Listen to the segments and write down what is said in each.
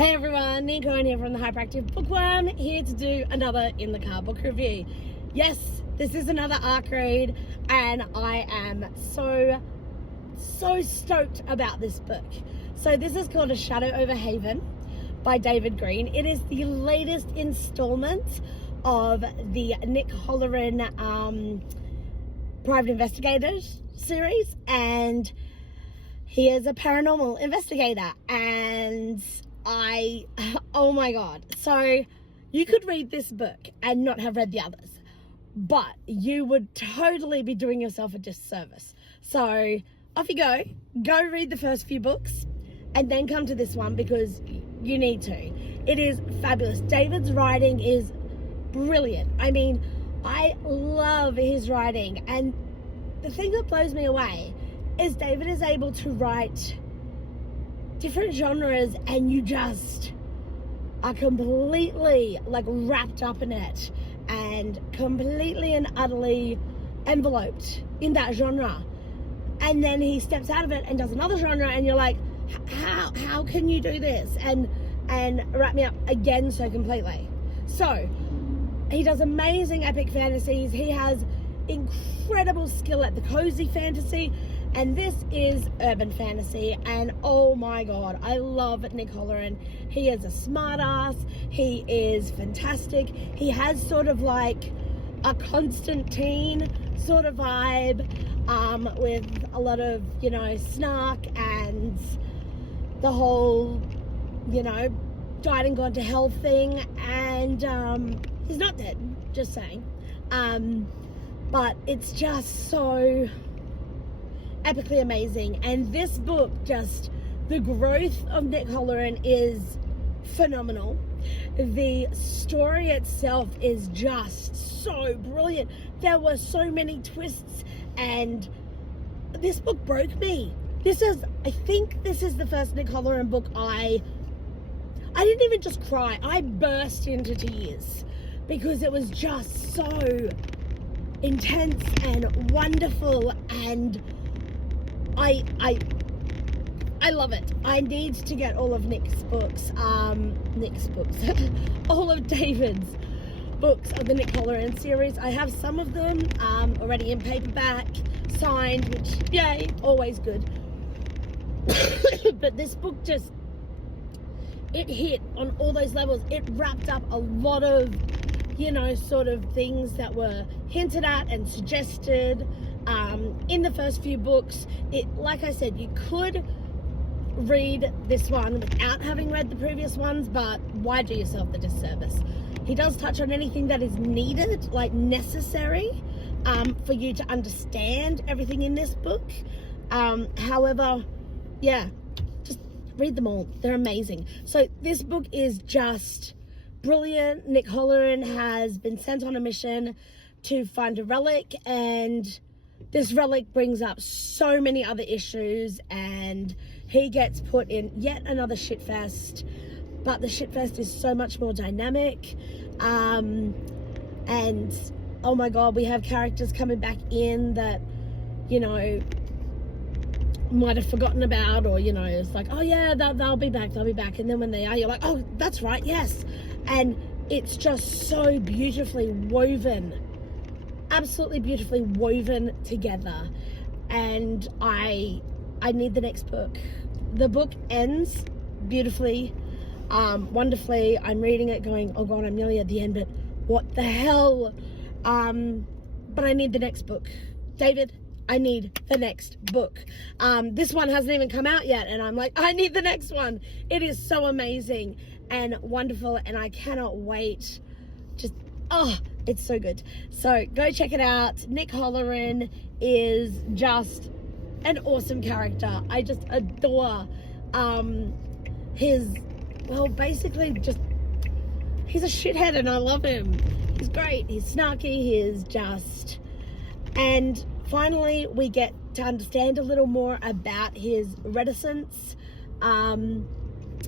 Hey everyone, Neen here from the Hyperactive Bookworm, here to do another In the Car book review. Yes, this is another ARC read, and I am so stoked about this book. So this is called A Shadow Over Haven by David Green. It is the latest installment of the Nick Holleran Private Investigators series, and he is a paranormal investigator, and oh my god. So you could read this book and not have read the others, but you would totally be doing yourself a disservice. So off you go read the first few books and then come to this one, because you need to. It is fabulous. David's writing is brilliant. I mean, I love his writing, and the thing that blows me away is David is able to write different genres and you just are completely wrapped up in it and completely and utterly enveloped in that genre. And then he steps out of it and does another genre, and you're like, how can you do this and wrap me up again so completely? So he does amazing epic fantasies. He has incredible skill at the cozy fantasy, and this is urban fantasy. And oh my god, I love Nick Holleran. He is a smart ass. He is fantastic. He has sort of like a Constantine sort of vibe, with a lot of, snark and the whole, died and gone to hell thing. And he's not dead, just saying. But it's just so epically amazing. And this book, just the growth of Nick Holleran is phenomenal. The story itself is just so brilliant. There were so many twists, and this book broke me. I think this is the first Nick Holleran book I didn't even just cry, I burst into tears, because it was just so intense and wonderful, and I love it. I need to get all of Nick's books, all of David's books of the Nick Holleran series. I have some of them already in paperback, signed, which, yay, always good. But this book just, it hit on all those levels. It wrapped up a lot of, sort of things that were hinted at and suggested in the first few books. Like I said, you could read this one without having read the previous ones, but why do yourself the disservice? He does touch on anything that is needed, necessary, for you to understand everything in this book. However, yeah, just read them all. They're amazing. So this book is just brilliant. Nick Holleran has been sent on a mission to find a relic, and this relic brings up so many other issues, and he gets put in yet another shitfest, but the shitfest is so much more dynamic. And oh my god, we have characters coming back in that, might have forgotten about, or, it's like, oh yeah, they'll be back. And then when they are, you're like, oh, that's right, yes. And it's just so beautifully woven, absolutely beautifully woven together. And I need the next book. The book ends beautifully, wonderfully. I'm reading it going, oh god, I'm nearly at the end, but what the hell? But I need the next book. David, I need the next book. This one hasn't even come out yet, and I'm like, I need the next one. It is so amazing and wonderful, and I cannot wait. Just, it's so good. So go check it out. Nick Holleran is just an awesome character. I just adore basically just, he's a shithead and I love him. He's great. He's snarky. He is just, and finally we get to understand a little more about his reticence.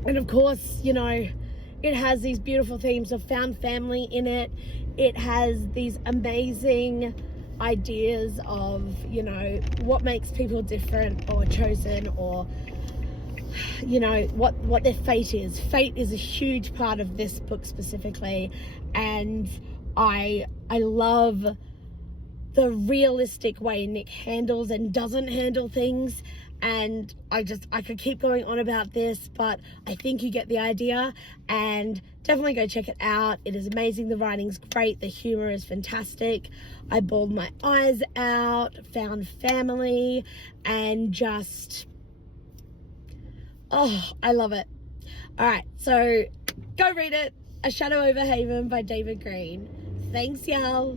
And of course, it has these beautiful themes of found family in it. It has these amazing ideas of, what makes people different or chosen, or you know, what their fate is. Fate is a huge part of this book specifically, and I love the realistic way Nick handles and doesn't handle things. And I could keep going on about this, but I think you get the idea, and definitely go check it out. It is amazing. The writing's great. The humor is fantastic. I bawled my eyes out, found family, and just, oh, I love it. All right, so go read it. A Shadow Over Haven by David Green. Thanks, y'all.